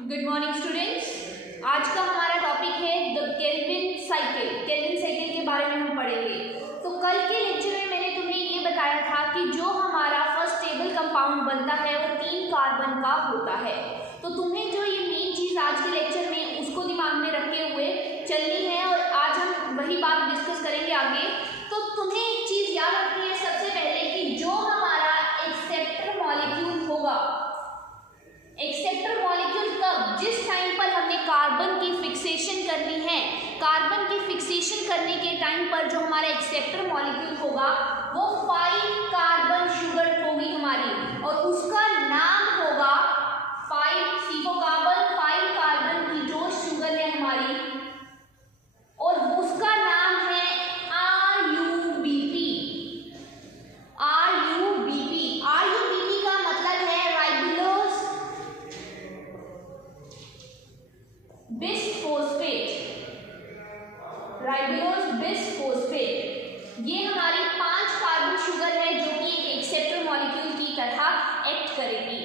Good morning students. आज का हमारा टॉपिक है the Calvin cycle. Calvin cycle के बारे में हम पढ़ेंगे। तो कल के लेक्चर में मैंने तुम्हें ये बताया था कि जो हमारा फर्स्ट स्टेबल कंपाउंड बनता है वो 3 कार्बन का होता है। तो तुम्हें जो ये मेन चीज़ आज के लेक्चर में उसको दिमाग में रखे हुए चलनी है और आज हम वही बात डिस्कस करेंगे आगे। तो तुम्हें एक चीज़ याद रखनी है सबसे पहले कि जो हमारा एक्सेप्टर मॉलिक्यूल होगा, एक्सेप्टर मॉलिक्यूल कब, जिस टाइम पर हमने कार्बन की फिक्सेशन करनी है, कार्बन की फिक्सेशन करने के टाइम पर जो हमारा एक्सेप्टर मॉलिक्यूल होगा वो 5 कार्बन शुगर होगी हमारी और उसका नाम होगा 5 कार्बन की जो शुगर है हमारी और उसका नाम है RUBP। RUBP का मतलब है राइबोलोज बिसफोस्फेट। ये हमारी 5 कार्बन शुगर है जो कि एक एक्सेप्टर मॉलिक्यूल की तरह एक्ट करेगी।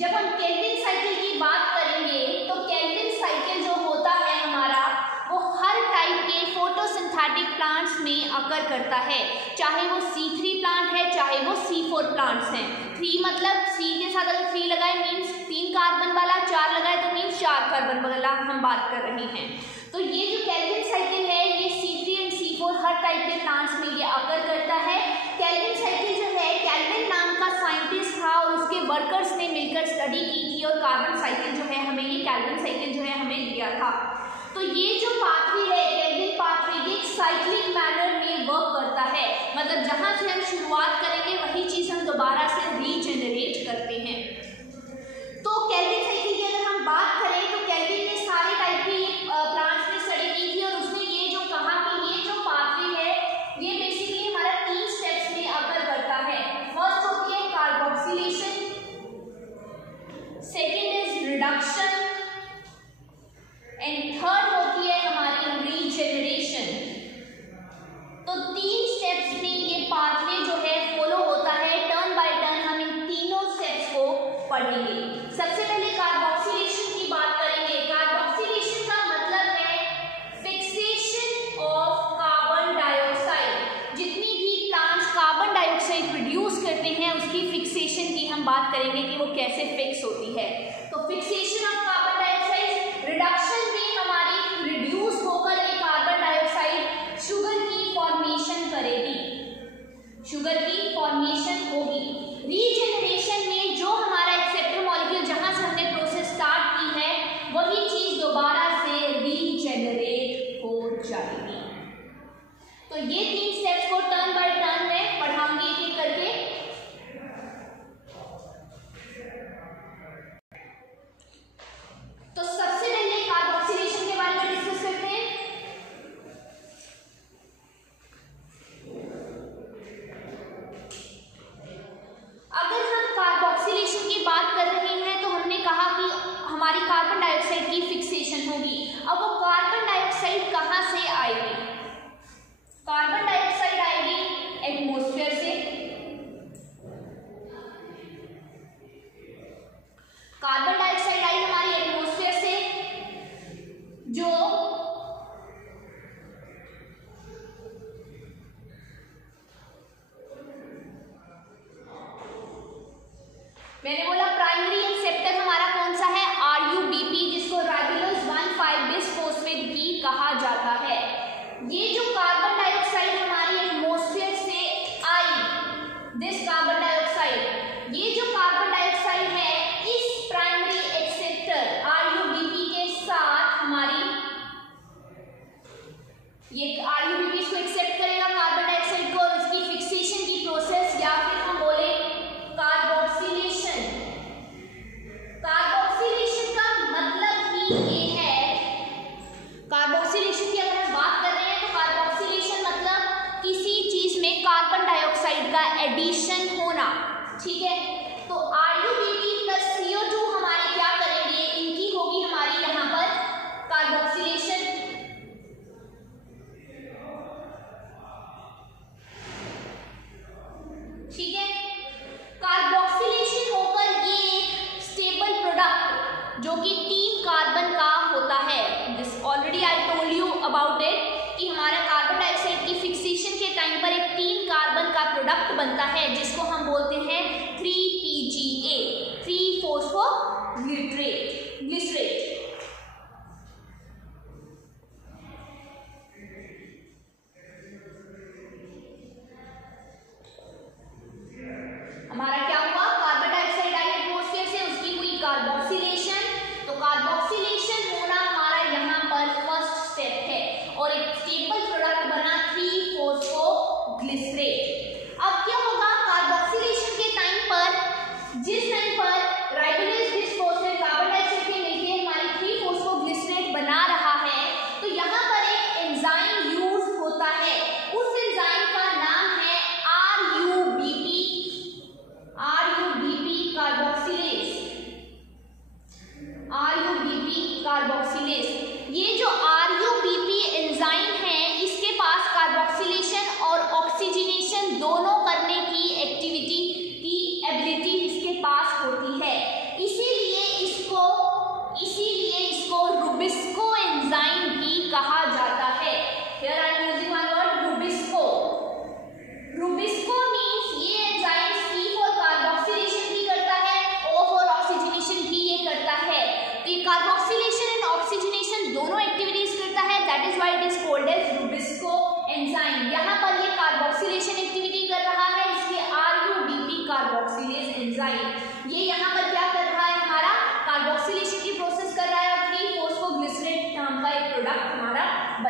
जब हम केल्विन साइकिल की बात करेंगे तो केल्विन साइकिल जो होता है हमारा वो हर टाइप के फोटोसिंथेटिक प्लांट्स में अकर करता है, चाहे वो C3 प्लांट है चाहे वो C4 प्लांट्स हैं। 3 मतलब C के साथ अगर 3 लगाए मीन्स 3 कार्बन वाला, 4 लगाए तो मीन्स 4 कार्बन वाला हम बात कर रहे हैं। तो ये जो केल्विन साइकिल है ये C3 और C4 हर टाइप के प्लांट्स में ये अकर करता है। केल्विन साइकिल जो है, केल्विन नाम का साइंटिस्ट था और उसके वर्कर्स ने मिलकर स्टडी की थी और कार्बन साइकिल जो है हमें, ये केल्विन साइकिल जो है हमें दिया था। तो ये जो पाथवे है केल्विन पाथवे, ये साइक्लिक मैनर में वर्क करता है, मतलब जहां से हम शुरुआत करेंगे वही चीज हम दोबारा से रीजनरेट करते हैं। तो केल्विन साइकिल की अगर हम बात करें तो केल्विन ने सारे टाइप के प्लांट्स में स्टडी की थी और उसने ये जो कहा कि ये जो पाथवे है ये बेसिकली हमारा 3 स्टेप्स में अकर करता है। फर्स्ट होती है carboxylation, second is reduction and third होती है हमारी रीजनरेशन। तो 3 स्टेप्स में ये पाथवे जो है फॉलो होता है। टर्न बाय टर्न हम इन तीनों स्टेप्स को पढ़ेंगे। सबसे पहले कार्बोक्सिलेशन की बात करेंगे। कार्बोक्सिलेशन का मतलब है फिक्सेशन ऑफ कार्बन डाइऑक्साइड। जितनी भी प्लांट्स कार्बन डाइऑक्साइड प्रोड्यूस करते हैं उसकी फिक्सेशन की हम बात करेंगे कि वो कैसे फिक्स होती है। तो fixation of carbon dioxide, reduction में हमारी रिड्यूस होकर ये कार्बन डाइऑक्साइड शुगर की फॉर्मेशन करेगी, शुगर की फॉर्मेशन होगी। रीजनरेशन में जो हमारा एक्सेप्टर मॉलिक्यूल जहां से हमने प्रोसेस स्टार्ट की है वही चीज दोबारा से रीजनरेट हो जाएगी। तो ये 3 स्टेप्स को टर्न बाय टर्न में पढ़ाऊंगी एक एक करके। तो सबसे पहले कार्बोक्सिलेशन के बारे में डिस्कस करते हैं। अगर हम कार्बोक्सिलेशन की बात कर रहे हैं तो हमने कहा कि हमारी कार्बन डाइऑक्साइड की फिक्सेशन होगी। अब वो कार्बन डाइऑक्साइड कहां से आएगी? कार्बन डाइऑक्साइड आएगी एटमॉस्फेयर से। कार्बन डाइऑक्साइड आई हमारी एटमॉस्फेयर से, जो मैंने बोला प्राइमरी एक्सेप्टर हमारा कौन सा है? RUBP, जिसको राइबोलोज 1,5 बिसफोस्फेट भी कहा जाता है। ये जो कार्बन डाइऑक्साइड हमारी एटमॉस्फेयर से आई, दिस कार्बन डाइऑक्साइड, ये जो कार्बन डाइऑक्साइड है इस प्राइमरी एक्सेप्टर RUBP के साथ हमारी, ये RUBP इसको एक्सेप्ट करेगा कार्बन डाइऑक्साइड को और इसकी फिक्सेशन की प्रोसेस या फिर हम बोले कार्बोक्सिलेशन,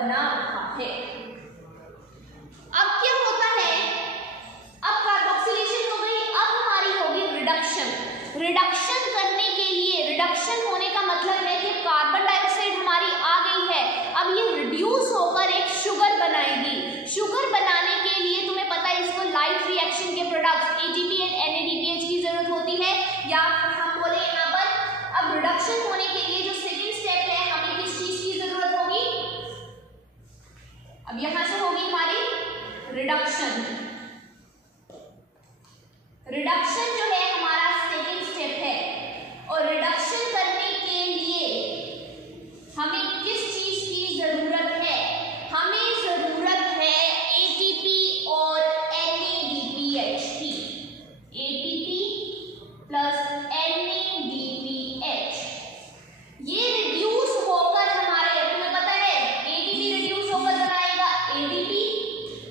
बना रहा है। अब क्या होता है, अब कार्बोक्सिलेशन हो गई, अब हमारी होगी रिडक्शन। रिडक्शन करने के लिए, रिडक्शन होने का मतलब है कि कार्बन डाइऑक्साइड हमारी आ गई है, अब ये रिड्यूस होकर एक शुगर बनाएगी। शुगर बनाने के लिए तुम्हें पता है इसको लाइट रिएक्शन के प्रोडक्ट्स ATP एंड NADPH की जरूरत होती है, या हम बोले यहाँ पर अब रिडक्शन होने के लिए जो सेकंड स्टेप है हमें किस चीज की जरूरत होगी, अब यहां से होगी हमारी रिडक्शन। रिडक्शन जो है हमारा सेकंड स्टेप है, और रिडक्शन करने के लिए हमें किस चीज की जरूरत है, हमें जरूरत है ATP और NADPH की। ATP प्लस NADPH ये रिड्यूस होकर हमारे, तुम्हें पता है ATP रिड्यूस होकर बनाएगा ADP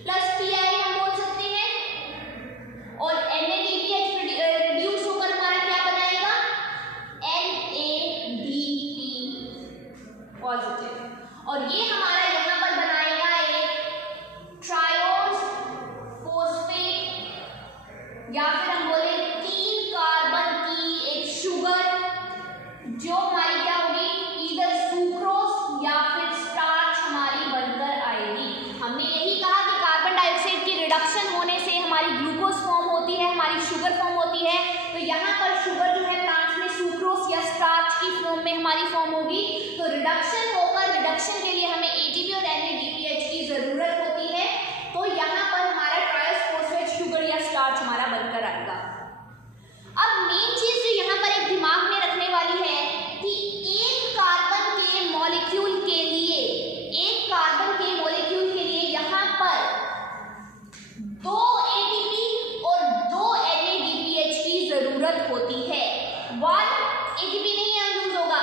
प्लस PI हम बोल सकते हैं, और NADPH रिड्यूस होकर हमारा क्या बनाएगा NADP पॉजिटिव, और ये हमारा यहाँ पर बनाएगा एक ट्रायोज फोस्फेट, या फिर हम बोले 3 कार्बन की एक शुगर जो हमारी क्या होगी, इधर सुक्रोज या फिर स्टार्च हमारी बनकर आएगी। हमने यही कहा कि कार्बन डाइऑक्साइड की रिडक्शन होने से हमारी ग्लूकोज फॉर्म होती है, हमारी शुगर फॉर्म होती है, तो यहाँ पर शुगर जो है प्लांट्स में सुक्रोज या स्टार्च की फॉर्म में हमारी फॉर्म होगी। तो रिडक्शन होकर, रिडक्शन के लिए हमें ATP और NADPH की जरूरत होती है, तो यहाँ पर हमारा ट्रायोज फोस्फेट शुगर या स्टार्च हमारा बनकर आएगा। अब मेन चीज जो यहाँ पर एक दिमाग में रखने वाली है कि एक कार्बन के मॉलिक्यूल के लिए, एक कार्बन के मॉलिक्यूल के लिए यहाँ पर 2 ATP और 2 NADPH की जरूरत होती है। 1 ATP नहीं यहाँ यूज होगा,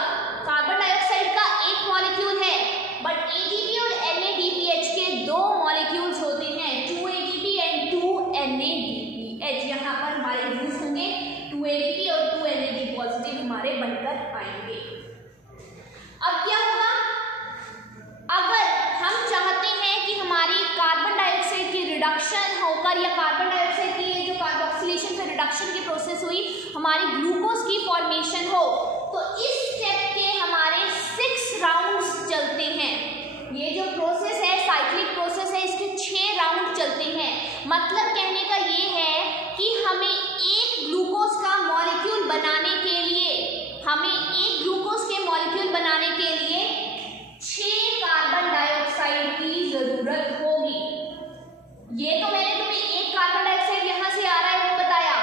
कार्बन डाइऑक्साइड का एक मॉलिक्यूल है, बट ATP और NADPH के 2 मॉलिक्यूल्स होते हैं, 2 ATP एंड 2 NADPH यहाँ पर हमारे यूज होंगे। 2 ATP और 2 NAD पॉजिटिव हमारे बनकर आएंगे। अब क्या होगा, अगर हम चाहते हैं कि हमारी कार्बन डाइऑक्साइड की रिडक्शन होकर, या कार्बन डाइऑक्साइड की जो कार्बोक्सिलेशन से रिडक्शन की प्रोसेस हुई हमारी ग्लूकोज की फॉर्मेशन हो, तो इस स्टेप के हमारे 6 राउंड्स चलते हैं। ये जो प्रोसेस है, साइक्लिक प्रोसेस है, इसके 6 राउंड चलते हैं। मतलब कहने का ये है कि हमें एक ग्लूकोज का मॉलिक्यूल बनाने के लिए, हमें एक ग्लूकोज के मॉलिक्यूल बनाने के लिए 6 कार्बन डाइऑक्साइड की जरूरत होगी। ये तो मैंने तुम्हें एक कार्बन डाइऑक्साइड यहाँ से आ रहा है वो बताया,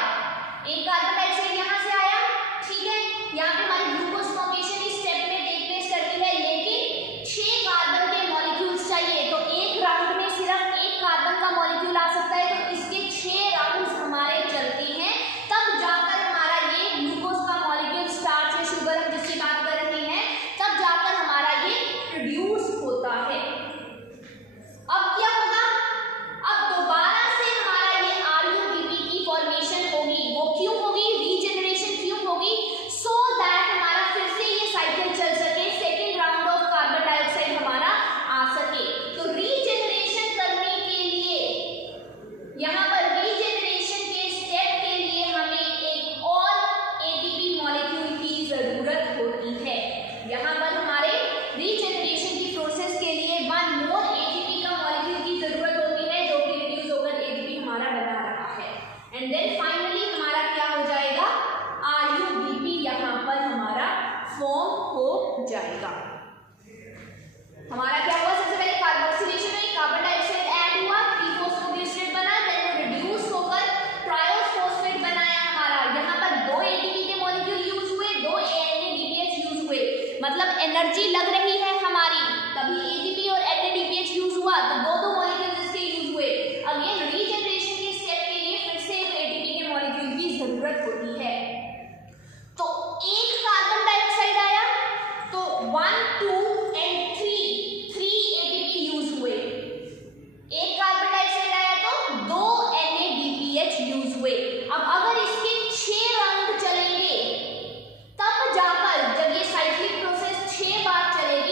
एक कार्बन डाइऑक्साइड यहाँ से आया, ठीक है, यहाँ पे हमारी ग्लूकोज फॉर्मेशन इस स्टेप में टेक प्लेस करती है, लेकिन 6 कार्बन के मॉलिक्यूल्स चाहिए, तो एक राउंड में सिर्फ एक कार्बन का मॉलिक्यूल आ सकता है, तो इसके 6 राउंड्स हमारे चलते हैं, तब जाकर हमारा ये ग्लूकोज का मॉलिक्यूल, स्टार्च या शुगर हम जिसकी बात कर रहे हैं, तब जाकर हमारा ये प्रोड्यूस होता है। अब क्या होगा, अब दोबारा से हमारा ये RUBP की फॉर्मेशन होगी। वो क्यों होगी, रीजनरेशन क्यों होगी, सो दैट हमारा फिर से ये साइकिल चल सके, second round of carbon dioxide हमारा आ सके। तो रीजनरेशन करने के लिए, यहाँ पर रीजनरेशन के स्टेप के लिए हमें एक और ATP मॉलिक्यूल की जरूरत होती है। यहाँ पर हमारे रीजनरेशन की प्रोसेस के लिए 1 मोर ATP का मॉलिक्यूल की जरूरत होती है, जो कि रिड्यूस होकर ATP हमारा बना रहा है, एंड देन फाइनली हमारा क्या हो जाएगा, RUBP यहाँ पर हमारा फॉर्म हो जाएगा। हमारा क्या हुआ, सबसे पहले कार्बोक्सिलेशन में कार्बन डाइऑक्साइड ऐड हुआ, 3-फॉस्फोग्लिसरेट बना, देन वो रिड्यूस होकर ट्रायोज फोस्फेट बनाया हमारा। यहाँ पर 2 ATP के मॉलिक्यूल यूज हुए, 2 NADPH यूज हुए, मतलब एनर्जी लग रही है हमारी, तभी ATP और NADPH यूज हुआ, तो 2 मॉलिक्यूल इसके यूज हुए। अगेन रीजनरेशन के स्टेप के लिए फिर से ATP के मॉलिक्यूल की जरूरत होती है। तो एक कार्बन डाइऑक्साइड आया तो 1, 2 एंड 3 ATP यूज हुए, एक कार्बन डाइऑक्साइड आया तो 2 NADPH यूज हुए। अब अगर इसके 6 राउंड चलेंगे, तब जाकर, जब ये साइक्लिक प्रोसेस 6 बार चलेगा,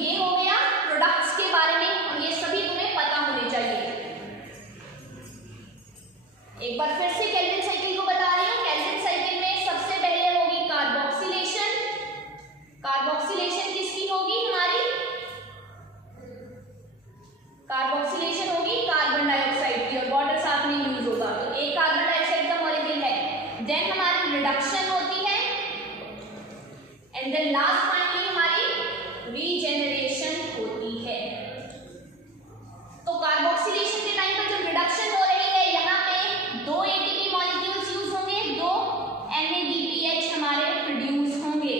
ये हो गया प्रोडक्ट्स के बारे में, और ये सभी तुम्हें पता होने चाहिए। एक बार फिर से केल्विन साइकिल को बता रही हूँ। केल्विन साइकिल में सबसे पहले होगी कार्बोक्सिलेशन। कार्बोक्सिलेशन किसकी होगी? हमारी कार्बोक्सिलेशन होगी कार्बन डाइऑक्साइड की, और वाटर साथ में यूज होगा, तो एक कार्बन डाइऑक्साइड का मॉलिक्यूल है। देन हमारी रिडक्शन होती है, एंड देन लास्ट फाइनली हमारी रीजेनरेशन होती है। तो कार्बोक्सिलेशन के टाइम पर जब रिडक्शन हो रही है, यहाँ पे 2 एटीपी मॉलिक्यूल्स यूज होंगे, 2 NADPH हमारे प्रोड्यूस होंगे।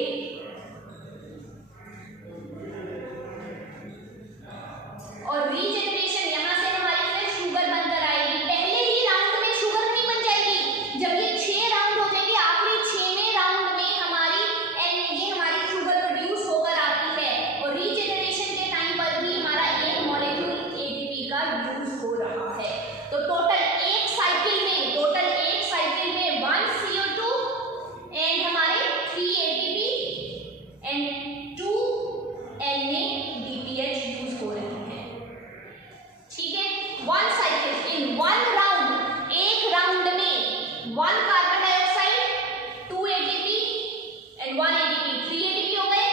और रीजेनरेशन यहाँ से हमारी फिर शुगर बनकर आएगी। पहले ही राउंड में शुगर नहीं बन जाएगी, जब ये 6 राउंड हो जाएंगे, आखिरी 6वें राउंड में हमारी ये हमारी शुगर प्रोड्यूस होकर आती है। और रीजेनरेशन के टाइम पर भी हमारा एक मॉलिक्यूल ATP का यूज हो रहा है। तो टोटल एक साइकिल में 1 CO2 एंड हमारे 3 ATP एंड 2 NADPH यूज हो रहे हैं। ठीक है, 1 साइकिल इन 1 राउंड, एक राउंड में 1 carbon dioxide, 2 ATP and 1 ATP, 3 ATP हो गए,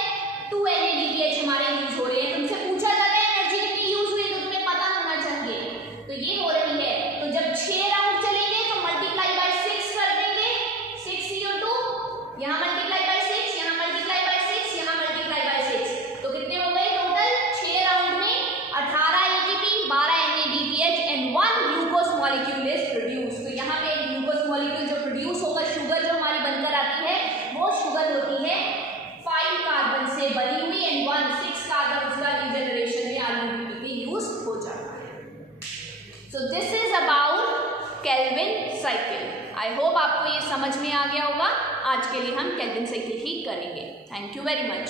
2 NADPH हमारे यूज हो रहे हैं। तुमसे पूछा जाता है एनर्जी कितनी यूज हुई, तो तुम्हें पता होना चाहिए। तो ये हो रही है, तो जब 6 राउंड चलेंगे तो मल्टीप्लाई बाय 6 कर देंगे, 6 CO2, यहाँ मल्टीप्लाई बाय 6, यहाँ मल्टीप्लाई बाय 6, यहाँ मल्टीप्लाई बाय 6, तो कितने हो गए टोटल 6 राउंड में 18 ATP, 12 NADPH and 1 glucose molecule is produce. तो यहाँ पे ग्लूकोज मॉलिक्यूल जो प्रोड्यूस होकर शुगर जो हमारी बनकर आती है, वो शुगर होती है 5 कार्बन से बनी हुई, एंड 6 कार्बन उसका रीजेनरेशन में RUDP यूज हो जाता है। So this is about Calvin cycle. I hope आपको ये समझ में आ गया होगा। आज के लिए हम केल्विन साइकिल ही करेंगे। Thank you very much.